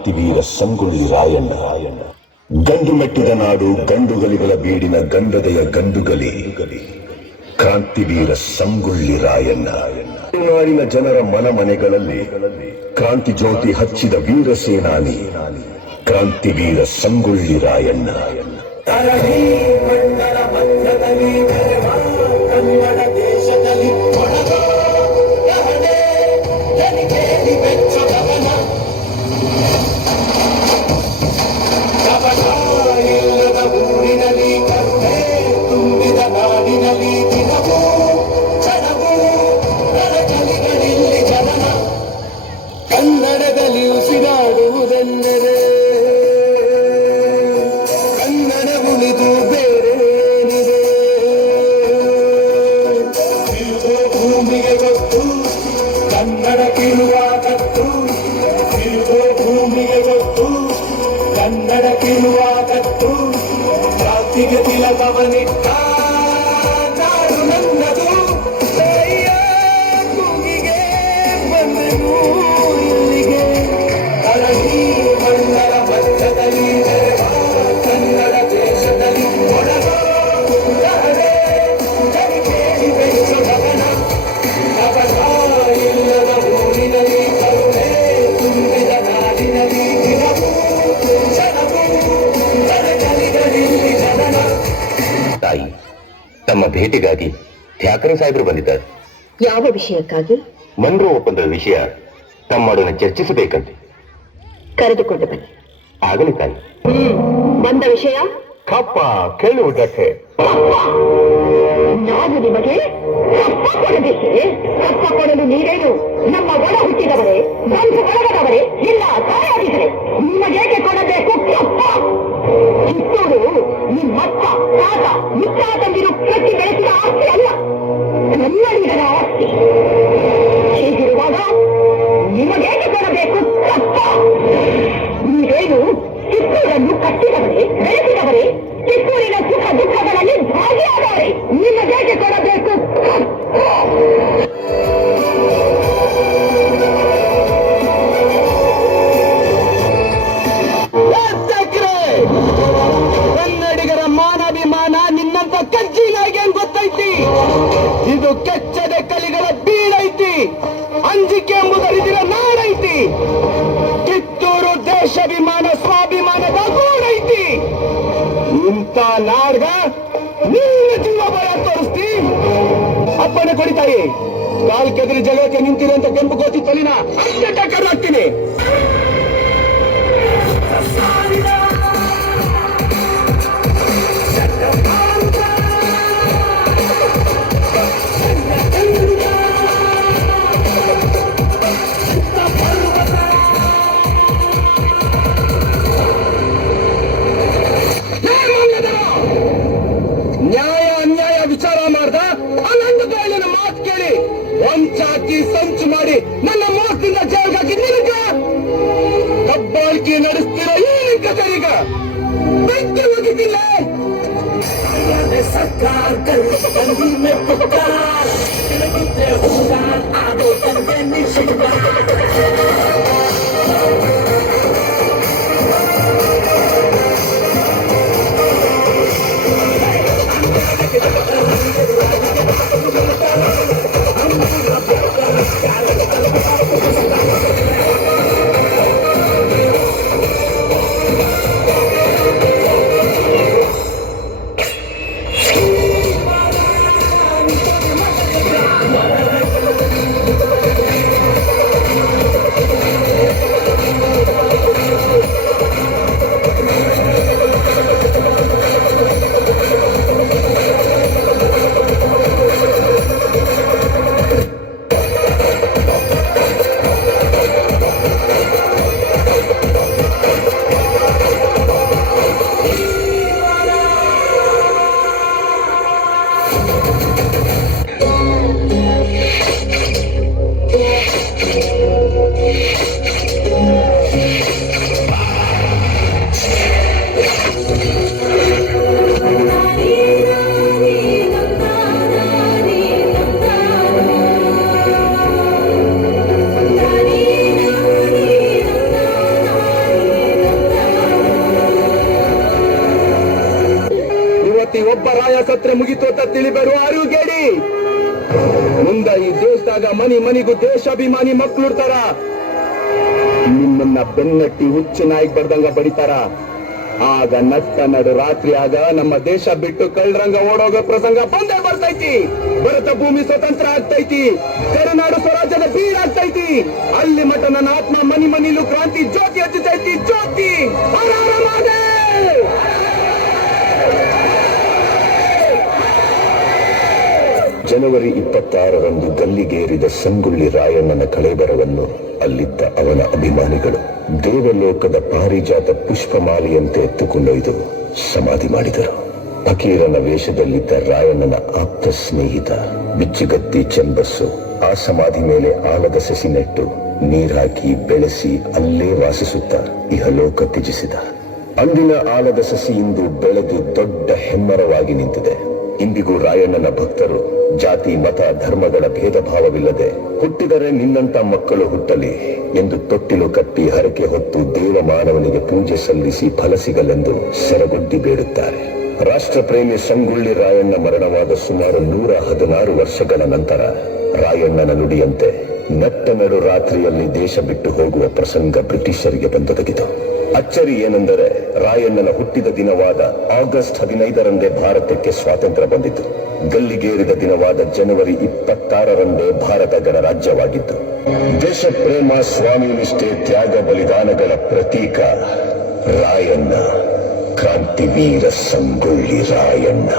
ಕ್ರಾಂತಿವೀರ ಸಂಗೊಳ್ಳಿ ರಾಯಣ್ಣ. ಗಂಡು ಮೆಟ್ಟಿದ ನಾಡು ಗಂಡುಗಲಿಗಳ ಬೀಡಿನ ಗಂಡದೆಯ ಗಂಡುಗಲಿ ಕ್ರಾಂತಿವೀರ ಸಂಗೊಳ್ಳಿ ರಾಯಣ್ಣ. ನಾಡಿನ ಜನರ ಮನೆಗಳಲ್ಲಿ ಕ್ರಾಂತಿ ಜ್ಯೋತಿ ಹಚ್ಚಿದ ವೀರ ಸೇನಾನಿ ಕ್ರಾಂತಿವೀರ ಸಂಗೊಳ್ಳಿ ರಾಯಣ್ಣ. ಕನ್ನಡದಲ್ಲಿ ಉಸಿರಾಡುವುದೆಂದರೆ ಕನ್ನಡ ಉಳಿದು ಬೇರೇನಿದೆ. ಭೂಮಿಗೆ ಗೊತ್ತು ಕನ್ನಡ ಕಿರುವ ಕತ್ತು, ಭೂಮಿಗೆ ಗೊತ್ತು ಕನ್ನಡ ಕಿರುವ ಕತ್ತು. ಕ್ರಾಂತಿಗೆ ತಿಲಕವನಿಟ್ಟ ನಾಡು ನನ್ನದು. ಭೂಮಿಗೆ ಬಂದೆನು ಇಲ್ಲಿಗೆ ಅರಳಿ ಮಣ್ಣರ ಮಧ್ಯದಲ್ಲಿ ಕನ್ನಡ ದೇಶದಲ್ಲಿ ಇಲ್ಲದ ಊರಿನಲ್ಲಿ ಕರುಣೆ ತುಂಬಿದ ನಾಡಿನಲ್ಲಿ ದಿನವೂ ಜನವೂ ಕಲಿಗಳಿಲ್ಲಿ ಜನನ. ತಾಯಿ, ತಮ್ಮ ಭೇಟಿಗಾಗಿ ಠಾಕರೆ ಸಾಹೇಬರು ಬಂದಿದ್ದಾರೆ. ಯಾವ ವಿಷಯಕ್ಕಾಗಿ? ಮನ್ರೋ ಒಪ್ಪಂದದ ವಿಷಯ ತಮ್ಮೊಡನೆ ಚರ್ಚಿಸಬೇಕಂತೆ. ಕರೆದುಕೊಂಡು ಬನ್ನಿ. ಆಗಲಿ ತಾಯಿ. ಬಂದ ವಿಷಯ ಕಪ್ಪ ಕೇಳುವುದಕ್ಕೆ ನಾನು ನಿಮಗೆ ಕಪ್ಪ ಕೊಡಬೇಕೆ? ಕಪ್ಪ ಕೊಡಲು ನೀವೇನು ನಮ್ಮ ಒಳ ಹುಟ್ಟಿದವರೇ, ಬಂಧು ಬಳಗದವರೇ, ಇಲ್ಲ ತಾಯಾಗಿದ್ರೆ ನಿಮಗೇಕೆ ಕೊಡಬೇಕು ಕಪ್ಪ? ಕಿತ್ತೂರು ನಿಮ್ಮಪ್ಪ ತಾತ ಮುತ್ತಾತಂದಿರು ಕಟ್ಟಿ ಬೆಳೆಸಿದ ಆಸ್ತಿ ಅಲ್ಲ, ಕನ್ನಡಿಗರ ಆಸ್ತಿ. ಹೀಗಿರುವಾಗ ನಿಮಗೇಕೆ ಕೊಡಬೇಕು ಕಪ್ಪ? ನೀವೇನು ಕಿತ್ತೂರನ್ನು ಕಟ್ಟಿದವರೇ, ಬೆಳೆಸಿದವರೇ, ಕಿತ್ತೂರಿನ ಸುಖ ದುಃಖಗಳಲ್ಲಿ ಭಾಗಿಯಾದವರೇ, ನಿಮಗೇಕೆ ಕೊಡಬೇಕು ಕಪ್ಪ? ಕನ್ನಡಿಗರ ಮಾನಾಭಿಮಾನ ನಿನ್ನಂತ ಕಜ್ಜಿನಾಗೆ ಗೊತ್ತೈತಿ. ಇದು ಕೆಚ್ಚದೆ ಕಲಿಗಳ ಬೀಡೈತಿ, ಅಂಜಿಕೆ ಎಂಬುದರಿದಿರ ನಾಡೈತಿ. ಕಿತ್ತೂರು ದೇಶಾಭಿಮಾನ ಸ್ವಾಭಿಮಾನದ ಗೂಡೈತಿ. ಇಂಥ ನಾಡ್ಗ ನೀನು ಜೀವ ಭಯ ತೋರಿಸ್ತಿ. ಅಪ್ಪಣೆ ಕೊಡಿತಾಯಿ, ಕಾಲ್ ಕೆದರಿ ಜಗಳಕ್ಕೆ ನಿಂತಿರುವಂತ ಕೆಂಪು ಗೋತಿ ತಲಿನ ಅಷ್ಟೇ ಟಕ್ಕರ್ ಹಾಕ್ತೀನಿ. ನ್ಯಾಯ ಅನ್ಯಾಯ ವಿಚಾರ ಮಾಡ್ದ ಅನಂತ ಬಯಲಿನ ಮಾತು ಕೇಳಿ ಒಂಚಾಕಿ ಸಂಚು ಮಾಡಿ ನನ್ನ ಮೋಸದಿಂದ ಜೈಲ್ಗಾಕಿ ನಿನಗ ದಬ್ಬಾಳಿಕೆ ನಡೆಸ್ತಿರೋ ಈ ಕಚೇರಿಗ ಬೆಂಕಿ ಹೋಗಿದ್ದಿಲ್ಲ. ಸರ್ಕಾರ ಒಬ್ಬ ರಾಯ ಸತ್ರೆ ಮುಗಿತು ಅಂತ ತಿಳಿಬೇರು ಅರಿವುಗೇಡಿ. ಮುಂದ ಈ ದೇಶದಾಗ ಮನಿಗೂ ದೇಶಾಭಿಮಾನಿ ಮಕ್ಳು ಇರ್ತಾರ. ನಿಮ್ಮನ್ನ ಬೆನ್ನಟ್ಟಿ ಹುಚ್ಚು ನಾಯಿಗೆ ಬಡ್ದಂಗ ಬಡಿತಾರ. ಆಗ ನಟ್ಟ ನಡು ರಾತ್ರಿ ಆಗ ನಮ್ಮ ದೇಶ ಬಿಟ್ಟು ಕಳ್ಳರಂಗ ಓಡೋಗೋ ಪ್ರಸಂಗ ಬಂದೇ ಬರ್ತೈತಿ. ಭರತ ಭೂಮಿ ಸ್ವತಂತ್ರ ಆಗ್ತೈತಿ. ಕರುನಾಡು ಸ್ವರಾಜ್ಯದ ಬೀಡಾಗ್ತೈತಿ. ಅಲ್ಲಿ ಮಠ ನನ್ನ ಆತ್ಮ ಮನಿಲೂ ಕ್ರಾಂತಿ ಜ್ಯೋತಿ ಹಚ್ಚತೈತಿ. ಜ್ಯೋತಿ ಹರ ಹರ ಮಹಾದೇವ್. ಜನವರಿ 26ರಂದು ಗಲ್ಲಿಗೇರಿದ ಸಂಗೊಳ್ಳಿ ರಾಯಣ್ಣನ ಕಳೇಬರವನ್ನು ಅಲ್ಲಿದ್ದ ಅವನ ಅಭಿಮಾನಿಗಳು ದೇವಲೋಕದ ಪಾರಿಜಾತ ಪುಷ್ಪಮಾಲೆಯಂತೆ ಎತ್ತುಕೊಂಡೊಯ್ದು ಸಮಾಧಿ ಮಾಡಿದರು. ಫಕೀರನ ವೇಷದಲ್ಲಿದ್ದ ರಾಯಣ್ಣನ ಆಪ್ತ ಸ್ನೇಹಿತ ಬಿಚ್ಚುಗತ್ತಿ ಚೆಂಬಸ್ಸು ಆ ಸಮಾಧಿ ಮೇಲೆ ಆಲದ ಸಸಿ ನೆಟ್ಟು ನೀರಾಕಿ ಬೆಳೆಸಿ ಅಲ್ಲೇ ವಾಸಿಸುತ್ತ ಇಹಲೋಕ ತ್ಯಜಿಸಿದ. ಅಂದಿನ ಆಲದ ಸಸಿ ಇಂದು ಬೆಳೆದು ದೊಡ್ಡ ಹೆಮ್ಮರವಾಗಿ ನಿಂತಿದೆ. ಇಂದಿಗೂ ರಾಯಣ್ಣನ ಭಕ್ತರು ಜಾತಿ ಮತ ಧರ್ಮಗಳ ಭೇದ ಭಾವವಿಲ್ಲದೆ ಹುಟ್ಟಿದರೆ ನಿನ್ನಂತ ಮಕ್ಕಳು ಹುಟ್ಟಲಿ ಎಂದು ತೊಟ್ಟಿಲು ಕಟ್ಟಿ ಹರಕೆ ಹೊತ್ತು ದೇವಮಾನವನಿಗೆ ಪೂಜೆ ಸಲ್ಲಿಸಿ ಫಲ ಸಿಗಲೆಂದು ಸೆರಗೊಡ್ಡಿ ಬೇಡುತ್ತಾರೆ. ರಾಷ್ಟ್ರಪ್ರೇಮಿ ಸಂಗೊಳ್ಳಿ ರಾಯಣ್ಣ ಮರಣವಾದ ಸುಮಾರು 116 ವರ್ಷಗಳ ನಂತರ ರಾಯಣ್ಣನ ನುಡಿಯಂತೆ ನಟ್ಟ ನಡು ರಾತ್ರಿಯಲ್ಲಿ ದೇಶ ಬಿಟ್ಟು ಹೋಗುವ ಪ್ರಸಂಗ ಬ್ರಿಟಿಷರಿಗೆ ಬಂದೊದಗಿತು. ಅಚ್ಚರಿ ಏನೆಂದರೆ ರಾಯಣ್ಣನ ಹುಟ್ಟಿದ ದಿನವಾದ ಆಗಸ್ಟ್ 15ರಂದೇ ಭಾರತಕ್ಕೆ ಸ್ವಾತಂತ್ರ್ಯ ಬಂದಿತು. ಗಲ್ಲಿಗೇರಿದ ದಿನವಾದ ಜನವರಿ 26ರಂದೇ ಭಾರತ ಗಣರಾಜ್ಯವಾಗಿತ್ತು. ದೇಶ ಪ್ರೇಮ, ಸ್ವಾಮಿ ನಿಷ್ಠೆ, ತ್ಯಾಗ ಬಲಿದಾನಗಳ ಪ್ರತೀಕ ರಾಯಣ್ಣ, ಕ್ರಾಂತಿವೀರ ಸಂಗೊಳ್ಳಿ ರಾಯಣ್ಣ.